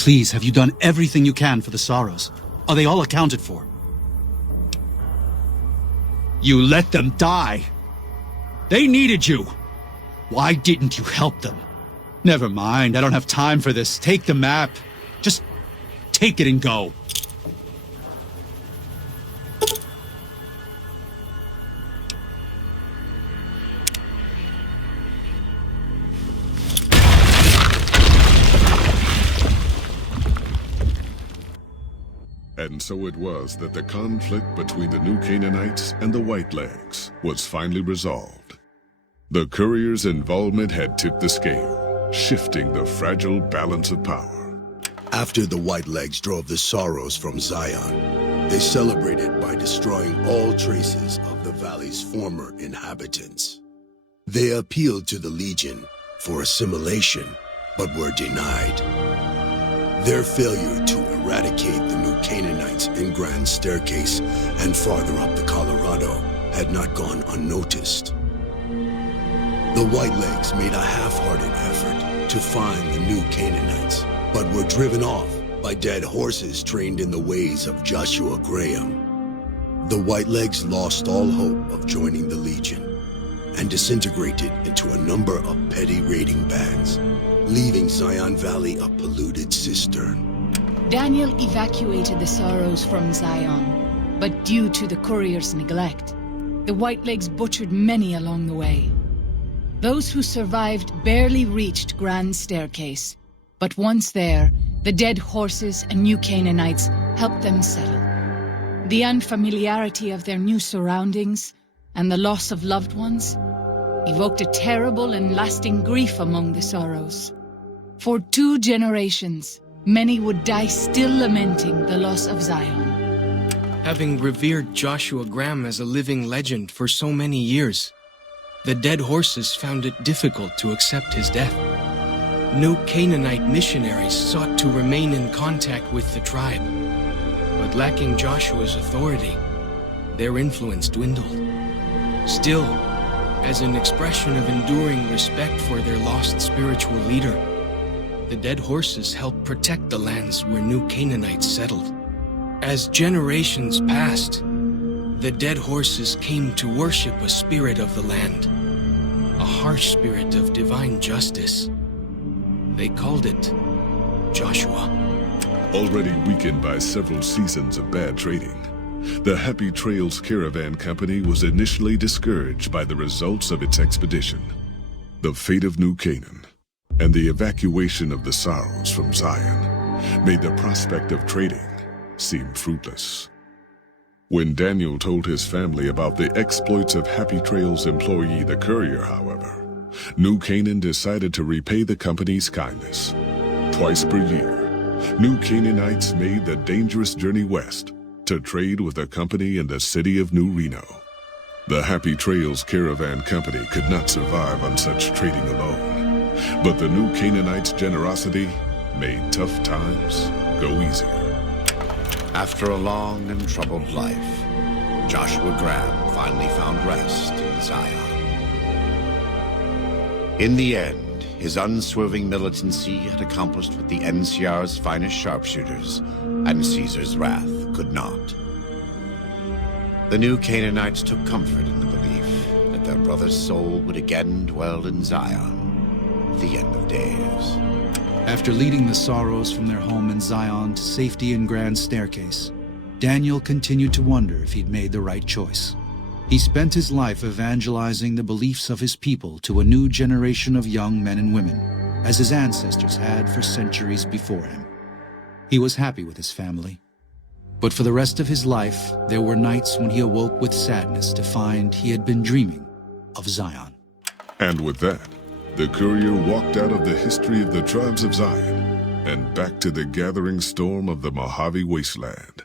Please, have you done everything you can for the Sorrows? Are they all accounted for? You let them die. They needed you. Why didn't you help them? Never mind, I don't have time for this. Take the map. Just take it and go. And so it was that the conflict between the New Canaanites and the Whitelegs was finally resolved. The courier's involvement had tipped the scale, shifting the fragile balance of power. After the Whitelegs drove the Sorrows from Zion, they celebrated by destroying all traces of the valley's former inhabitants. They appealed to the Legion for assimilation, but were denied. Their failure to eradicate the New Canaanites in Grand Staircase and farther up the Colorado had not gone unnoticed. The Whitelegs made a half-hearted effort to find the New Canaanites, but were driven off by dead horses trained in the ways of Joshua Graham. The Whitelegs lost all hope of joining the Legion and disintegrated into a number of petty raiding bands, leaving Zion Valley a polluted cistern. Daniel evacuated the Sorrows from Zion, but due to the courier's neglect, the Whitelegs butchered many along the way. Those who survived barely reached Grand Staircase, but once there, the dead horses and New Canaanites helped them settle. The unfamiliarity of their new surroundings and the loss of loved ones evoked a terrible and lasting grief among the Sorrows. For 2 generations, many would die still lamenting the loss of Zion. Having revered Joshua Graham as a living legend for so many years, the dead horses found it difficult to accept his death. New Canaanite missionaries sought to remain in contact with the tribe, but lacking Joshua's authority, their influence dwindled. Still, as an expression of enduring respect for their lost spiritual leader, the dead horses helped protect the lands where New Canaanites settled. As generations passed, the dead horses came to worship a spirit of the land, a harsh spirit of divine justice. They called it Joshua. Already weakened by several seasons of bad trading, the Happy Trails Caravan Company was initially discouraged by the results of its expedition. The fate of New Canaan and the evacuation of the Sorrows from Zion made the prospect of trading seem fruitless. When Daniel told his family about the exploits of Happy Trails employee the courier, however, New Canaan decided to repay the company's kindness. Twice per year, New Canaanites made the dangerous journey west to trade with a company in the city of New Reno. The Happy Trails Caravan Company could not survive on such trading alone, but the New Canaanites' generosity made tough times go easier. After a long and troubled life, Joshua Graham finally found rest in Zion. In the end, his unswerving militancy had accomplished what the NCR's finest sharpshooters and Caesar's wrath could not. The New Canaanites took comfort in the belief that their brother's soul would again dwell in Zion at the end of days. After leading the Sorrows from their home in Zion to safety in Grand Staircase, Daniel continued to wonder if he'd made the right choice. He spent his life evangelizing the beliefs of his people to a new generation of young men and women, as his ancestors had for centuries before him. He was happy with his family. But for the rest of his life, there were nights when he awoke with sadness to find he had been dreaming of Zion. And with that, the courier walked out of the history of the tribes of Zion and back to the gathering storm of the Mojave Wasteland.